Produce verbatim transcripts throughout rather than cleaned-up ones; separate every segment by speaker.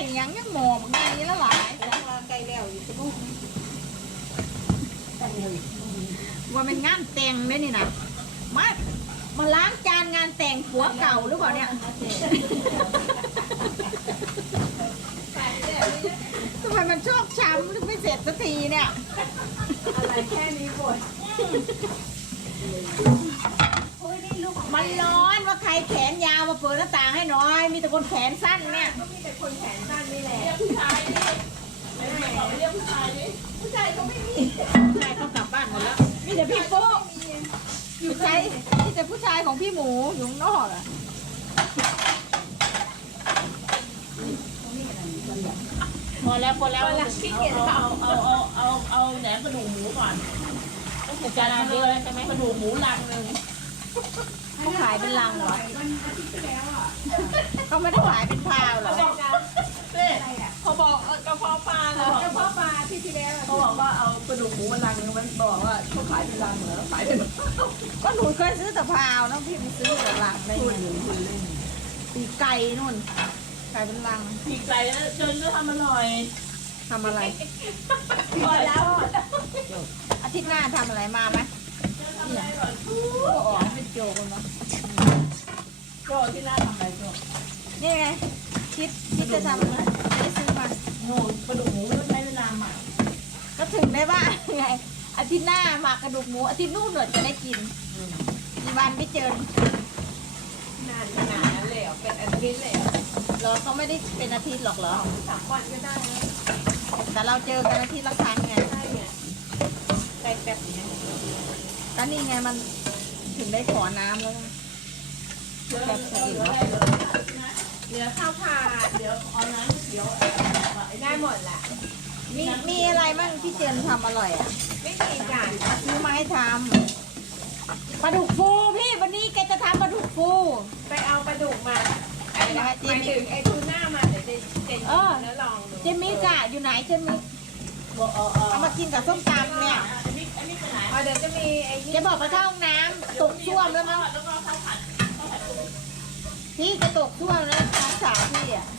Speaker 1: ยังยังหมอมันนี่แล้วหลายไก่แล้วอยู่ที่ลูกว่าเป็นงานแต่งเลยนี่นะมามาล้างจานงานแต่งผัวเก่าหรือเปล่าเนี่ยทำไมมันชอบช้ำถึงไม่เสร็จสักทีเนี่ยอะไรแค่นี้บ่นมันร้อนว่าใครแขนยาวมาเปิดหน้าต่างให้หน่อยมีแต่คนแขนสั้นเนี่ยก็มีแต่คนแขนสั้นนี่แหละเรียกผู้ชายนี่เรียกผู้ชายนี่ผู้ชายเขาไม่มีผู้ชายเขากลับบ้านหมดแล้วมีแต่พี่โป๊ะอยู่ใจมีแต่ผู้ชายของพี่หมูอยู่ข้างนอกอ่ะ
Speaker 2: พอแล้วพอแล้วเอาเอาเอาเอาเอาเอาแหนมกระดูกหมูก่อนต้องจัดการเยอะใช่ไหมกระดูกหมูลังหนึ่ง
Speaker 1: เขาขายเป็นลังเหรอเขาไม่ได้ขายเป็นพาวเหรอ
Speaker 2: เขาบอกกระเพาะปลาเหรอกระเพาะปลาที่ที่แล้วเขาบอกว่าเอากระดูกหมูลังนึงมันบอกว่าเขาขายเป็นลังเหรอขายเป็น
Speaker 1: ก็หนูเคยซื้อแต่พาวนะพี่ไม่ซื้อแต่ลังได้ไงปีไก่นู่นไก่เป็นลัง
Speaker 2: ปีไก่แล้วจนก็ทำอร่อย
Speaker 1: ทำอะไร
Speaker 2: พอแล้ว
Speaker 1: อาทิตย์หน้าทำอะไรมาไหม
Speaker 2: เนี่ย
Speaker 1: ก็ออกเป็นโจกันเนาะ
Speaker 2: ก็ที่หน้าทำอะไรก็
Speaker 1: นี่ไงคิดคิดจะทำอะไรได้ซื้อมา
Speaker 2: โน่กระดูกหมูใช้เวลาหมัก
Speaker 1: ก็ถึงได้ว่าไงอาทิตย์หน้าหมักกระดูกหมูอาทิตย์นู้นหน่อยจะได้กินกี่วันไม่เจอน
Speaker 2: านขนาดนั้นเลยอ่ะเป็นอาทิตย์เลยอ่ะ
Speaker 1: เราเขาไม่ได้เป็นอาทิตย์หรอกเหรอ
Speaker 2: สามวันก็ได้นะ
Speaker 1: แต่เราเจอกันอาทิตย์ละครั้งไง
Speaker 2: ใช่ไงใส่แบบนี้
Speaker 1: ก็นี่ไงมันถึงได้ขอน้ำแล้ว
Speaker 2: แบบอื่นเหลือข้าวผัดเดี๋ยวเอาน้ำเดี๋ยวได้หมดแหละ
Speaker 1: มีมีอะไรบ้างที่เจนทำอร่อยอ่ะ
Speaker 2: ไม่มีจ้ะ
Speaker 1: ซื้อมาให้ทำปลาดุกฟูพี่วันนี้แกจะทำปลาดุกฟู
Speaker 2: ไปเอาปลาดุกมาไอ้หมายถึงไอ้ทูน่ามาเดี๋ยวจะเจนแล้วลองดู
Speaker 1: เจมิกะอยู่ไหนเจมิเอามากินกับส้มตำเนี่ย
Speaker 2: เดี๋ยวจะมีไอ้
Speaker 1: จะบอกไปเข้าห้องน้ำตกช่วมแล้วมั้งพี่จะตกช่วมแล้วน้องสาวพี่อ่ะ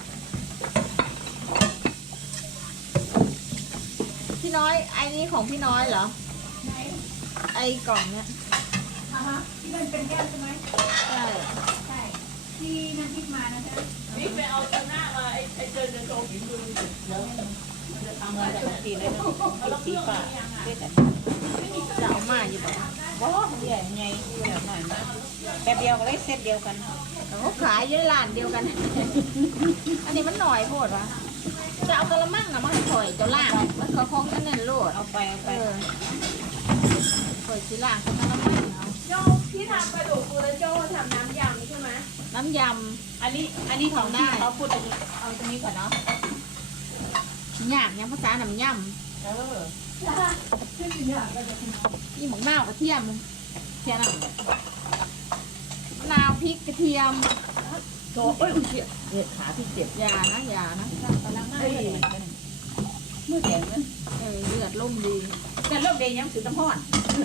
Speaker 1: พี่น้อยไอ้นี้ของพี่น้อยเหรอไอ้กล่องเนี้ย
Speaker 2: ที่มันเป็นแก้วใช่ไหม
Speaker 1: ใช่
Speaker 2: ใช่ที่นั่นที่มานะจ๊ะนี่ไปเอาตัวหน้ามาไอ้ไอ้เจนจะโชว์ฝีมือแล้วมันจะทำอะไรได้ทีเลยนะแล้วสีฟ้า
Speaker 1: จะเอามาอยู่บ่
Speaker 2: ว้าวใหญ่ไงเดี๋ยวหน่อยนะแป๊บเดียวก็ได้เซตเดียวกัน
Speaker 1: เขาขายยี่ร้านเดียวกันอันนี้มันหน่อยโพดวะจะเอากระมังนะมาถอยจะล่างมันเขาคล้องกันเนี่ยโลด
Speaker 2: เอาไปเอาไป
Speaker 1: ถอยสีล่างเขากระมังเอา
Speaker 2: โจ้ที่ทำกระดูกฟูแล้วโจ้ทำน้ำยำใช่ไหม
Speaker 1: น้ำย
Speaker 2: ำอันนี้อันนี้ของได้เขาพูดเอาตรงนี้ก่อนเนาะ
Speaker 1: ยากยังภาษาหนำย
Speaker 2: ำเออ
Speaker 1: นี่หมกนาวกระเทียมเทียมนาวพริกกระเทียม
Speaker 2: โจ้เอ้ยเจ็บเจ็บขาที่เจ็บ
Speaker 1: ยานะยานะ
Speaker 2: ตอนนั้นไม่ได้เมื่อแก่เมื่อ
Speaker 1: เออเลือดล่มดี
Speaker 2: เลือดล่มดียังสือน้ำพอน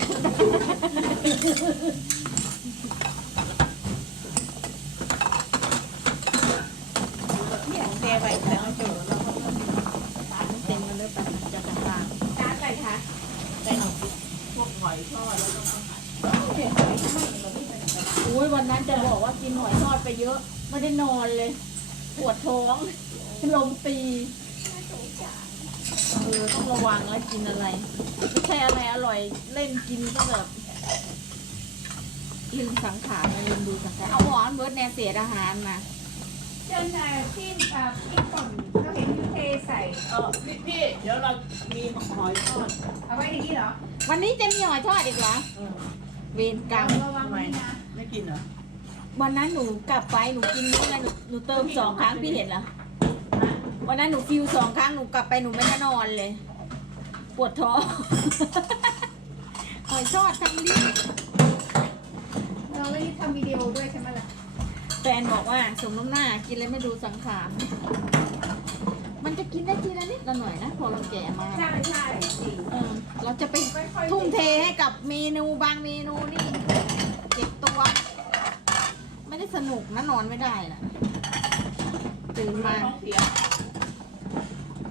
Speaker 2: เนี่ยเสียไปแต่เอาจุดแล้วก็
Speaker 1: เต็มกันเลยไปจะกระทาง
Speaker 2: จานอะไรคะได้หน่อยพวกหอยทอดแล้วก็
Speaker 1: อุ้ยวันนั้นจะบอกว่ากินหอยทอดไปเยอะไม่ได้นอนเลยปวดท้องลมตีเออต้องระวังแล้วกินอะไรไม่ใช่อะไรอร่อยเล่นกินก็แบบลืมสังขารลืมดูสังขารเอาหวานเบิร์ดแนเศษอาหารมา
Speaker 2: เชิญนายที่แบบที่ก่อนเราเห็นยูเทใส่เออพี่พี่เดี๋ยวเรามีหอยทอดเอาไว้ในนี้เหรอ
Speaker 1: วันนี้จะมีหอยทอดอีกเหรอเวรกรรม
Speaker 2: ระวังไว้นะไม่กินเหรอ
Speaker 1: วันนั้นหนูกลับไปหนูกินอะไรหนูหนูเติมสองครั้งพี่เห็นเหรอวันนั้นหนูฟิวสองครั้งหนูกลับไปหนูไม่ได้นอนเลยปวดท้องหอยทอดทั้งนี้
Speaker 2: เราเลยทำวิดีโอด้วยใช่ไหมล่ะ
Speaker 1: แฟนบอกว่าสมน้ำหน้ากินเลยไม่ดูสังขารมันจะกินได้ทีละนิดละหน่อยนะพอเราแก่มา
Speaker 2: ใช่ใช่
Speaker 1: เออเราจะไปทุ่มเทให้กับเมนูบางเมนูนี่เก็บตัวไม่ได้สนุกนะนอนไม่ได้นะตื่นมา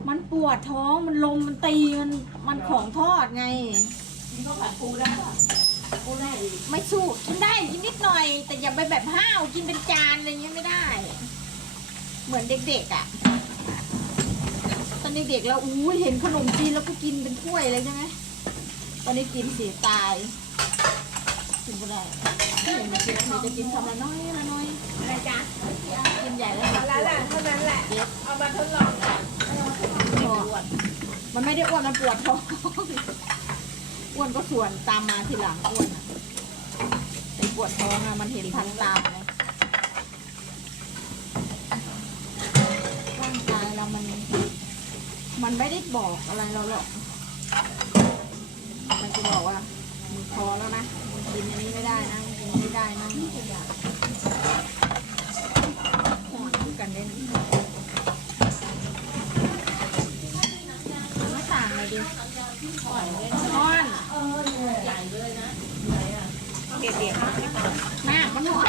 Speaker 1: มันปวดท้องมันลมมันตีมันมันของทอดไง
Speaker 2: นี่เขาผัดปูได้ป่ะปูได้อีก
Speaker 1: ไม่สู้กินได้กินนิดหน่อย แต่อย่าไปแบบห้าวกินเป็นจานอะไรเงี้ยไม่ได้ เหมือนเด็กๆอ่ะตอนเด็กๆเราอู้เห็นขนมจีนแล้วก็กินเป็นถ้วยเลยใช่ไหมตอนนี้กินเสียตายกินไม่ได้เห็นมันกินมันจะกินคำละน้อยละน้อย
Speaker 3: อะไรจ๊ะ
Speaker 1: กินใหญ่แล้ว
Speaker 3: เอาละแหละเท่านั้นแหละ เอามาทดลองก่อน
Speaker 1: มันไม่ได้อ้วนมันปวดท้องอ้วนก็ส่วนตามมาทีหลังอ้วนอะไอ้ปวดท้องอะมันเห็นทันตามเลยร่างกายเรามัน มันไม่ได้บอกอะไรเราหรอกมันจะบอกว่ามึงพอแล้วนะมึงกินอันนี้ไม่ได้นะมึงกินไม่ได้นะนี่ตัวอย่างหอนกันได้นะไม่ต่างเลยดิอ่อนเลยอ่อน
Speaker 2: ใหญ่เลยนะไหนอ่ะ
Speaker 3: เด็ดเด็ด
Speaker 1: หน้ามันหอน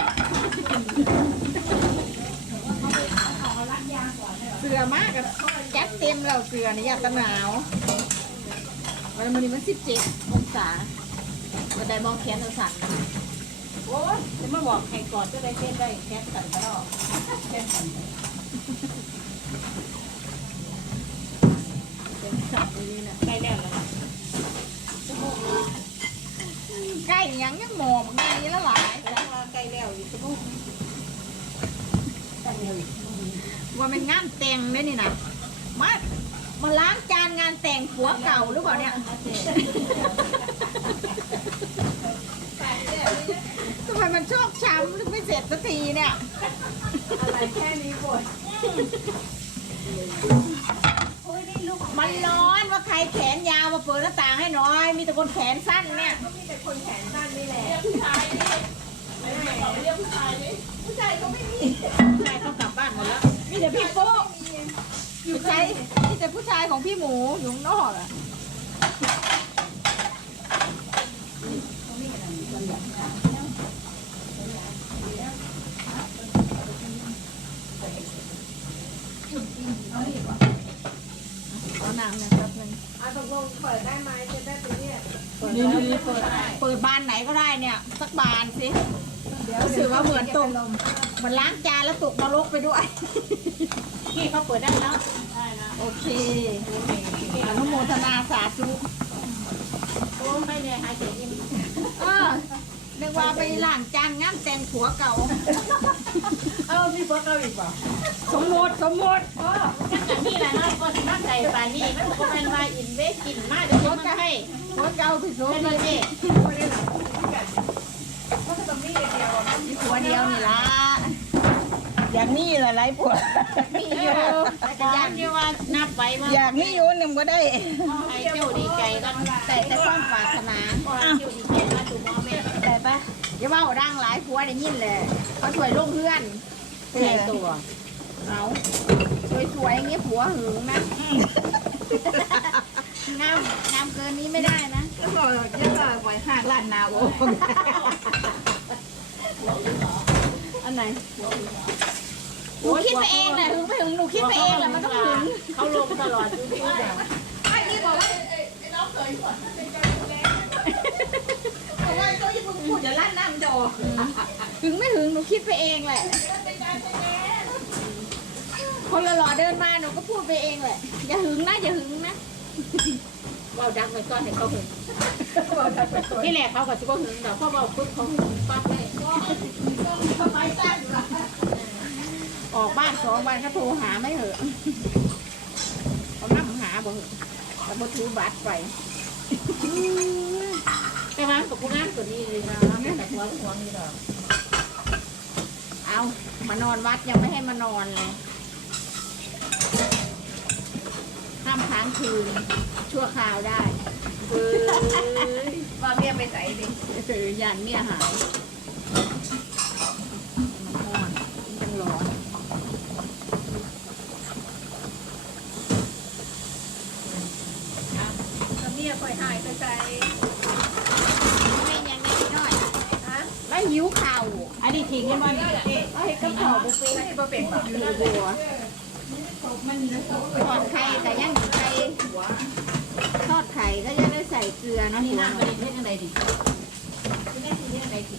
Speaker 1: เสือมากอะแก๊สเต็มแล้วเสือนี่อยากตะหนาววันนี้มันสิบเจ็ดองศาวันใดมองแขนเราสั่น
Speaker 2: โอ้ยจะมาบอกใครก่อนจะได้เต้นได้แค่สั่นก็ได้แค่สั่น
Speaker 1: เป็นสับเลยนะ
Speaker 2: ใกล้แล้วนะ
Speaker 1: ใกล้ยังยังหมอมันไงแล้วหลาย
Speaker 2: แล้วว่าใกล้แล้วอยู่สักพักใกล้แล้วอีก
Speaker 1: ว่าเป็นงานแต่งได้นี่นะมามาล้างจานงานแต่งผัวเก่าหรือเปล่าเนี่ยทำไมมันชอกช้ำถึงไม่เสร็จสักทีเนี่ย
Speaker 3: อะไรแค่นี้บ่น
Speaker 1: มันร้อนว่าใครแขนยาวมาเปิดหน้าต่างให้หน่อย มีแต่คนแขนสั้นเนี่ย
Speaker 3: ก็มีแต่คนแขนสั้นนี่แหละ
Speaker 2: เรียกผู้ชายดิไม่ไม่บอกเรียกผู้ชายดิ
Speaker 3: ผู้ชายก็ไม่มี
Speaker 1: ใช่เขากลับบ้านหมดแล้ว มีแต่พี่โป๊ะอยู่ใช้มีแต่ผู้ชายของพี่หมูอยู่ข้างนอกอะเอาน้ำนะครับนึง
Speaker 3: เอาตกลงเปิดได้ไหมจะได้ไปเรียก
Speaker 1: นี่นี่เปิดเปิดบานไหนก็ได้เนี่ย สักบานสิรู้สึกว่าเหมือนตกเหมือนล้างจานแล้วตกนรกไปด้วย
Speaker 2: พี่เขาเปิดได้แล้วได้นะ
Speaker 1: โอเคอนุโมทนาสาธุ
Speaker 2: โอ้ไม่เนี่ยหายใจยิ้ม
Speaker 1: เออนึกว่าไปล้างจานงานแต่งผัวเก่า
Speaker 2: เอาพี่บอกเอาอีกป่ะ
Speaker 1: สมมติสมมติ
Speaker 2: จากนี่แหละเนาะก็ตั้งใจป่านนี้มันก็เป็นว่าอินเวสกินมากเดี๋ยวมันก็ให้
Speaker 1: ผัวเก่าพี่โส
Speaker 2: เป็น
Speaker 1: มี
Speaker 2: วันนี้
Speaker 3: ก็จะต้องมีเดียว
Speaker 1: ผัวเดียวนี่ละอย่างนี้แหละไรผัวนี่อยู่
Speaker 2: แต่ยันที่ว่านับไปว่า
Speaker 1: อย่างนี้อยู่หนึ่งก็ได้
Speaker 2: ให้เจ้าดีใจกัน
Speaker 1: แต่แต่ความปรารถนา
Speaker 2: ให้เจ้าดีใจมาดูมอแม่
Speaker 1: แต่ปะอย่าว่าดังหลายผัวได้ยินเลยเขาช่วยลงเพื่อน
Speaker 2: ใส่ตัว
Speaker 1: เอาสวยๆอย่างเงี้ยผัวหึงนะงามงามเกินนี้ไม่ได้นะ
Speaker 3: ก็บอกเยอะเลยไว้ห้าล้านนาโว
Speaker 1: อันไหนหนูคิดไปเองนะหึงไปหึงหนูคิดไปเองแหละมันต้องหึง
Speaker 2: เขาลงตลอดอยู่ที่ไหน
Speaker 3: ไอ้นี่บอกว่า
Speaker 1: แต่ว่าก็ยังมึงพูดจะลั่นน้ำดอกหึงไม่หึงหนูคิดไปเองแหละคนหล่อๆเดินมาหนูก็พูดไปเองแหละอย่าหึงนะอย่าหึงนะ
Speaker 2: เราดักไปก่อนให้เขาหึงที่แรกเขาก็จะบ่หึงแต่พอเบาปุ๊บเขาหึงปั๊บเลย
Speaker 1: ออกบ้านสองวันเขาโทรหาไม่เหอะเขานั่งหาบ่เหอะแต่บ่ถือบัตรไป
Speaker 2: แต่ว่ากับพวกนั้นตัวนี้เลยนะแต่หัวหัวนี่ดอก
Speaker 1: เอามานอนวัดยังไม่ให้มานอนเลยห้ามค้างคืนชั่วคราวได้
Speaker 2: เฮ้ย
Speaker 3: ว่าเมียไปใส่ดิ
Speaker 1: เออยันเนี่ยหายมันร้อนมันจังร้อน
Speaker 3: แล้วเมียคอยหายไปใส่
Speaker 1: ไม่ยังได้น้อย
Speaker 3: ฮะ
Speaker 1: แล้วหิวข่าว
Speaker 2: อันนี้ทิ้งกันวันนี้
Speaker 1: ไอ้กระเพราบุฟเฟ่
Speaker 3: ไม่ได้มาเป็นแบบ
Speaker 1: อยู่ในบัว
Speaker 3: มันมีน้ำตก
Speaker 1: ทอดไข่แต่ยังไข่ทอดไข่ก็ยังได้ใส่เกลือ
Speaker 3: อั
Speaker 1: เนาะ
Speaker 3: นนี้
Speaker 1: หัว
Speaker 3: น้ำ
Speaker 1: ห
Speaker 3: มั
Speaker 1: อน ม
Speaker 3: เฮ็ดยังไงดิคุณแม่สิเฮ็ดยังไงสิ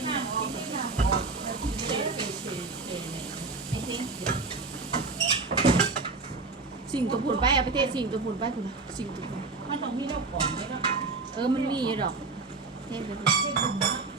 Speaker 3: ไอ้สิ
Speaker 1: สิ่งตัวผุนไปเอาไปเทสิ่งตัวผุนไปคุณนะสิ่งตัวผุน
Speaker 2: มันต้องมีนกก่อนไหมเนาะ
Speaker 1: เออมันมีอยู่ดอกเทไปเลย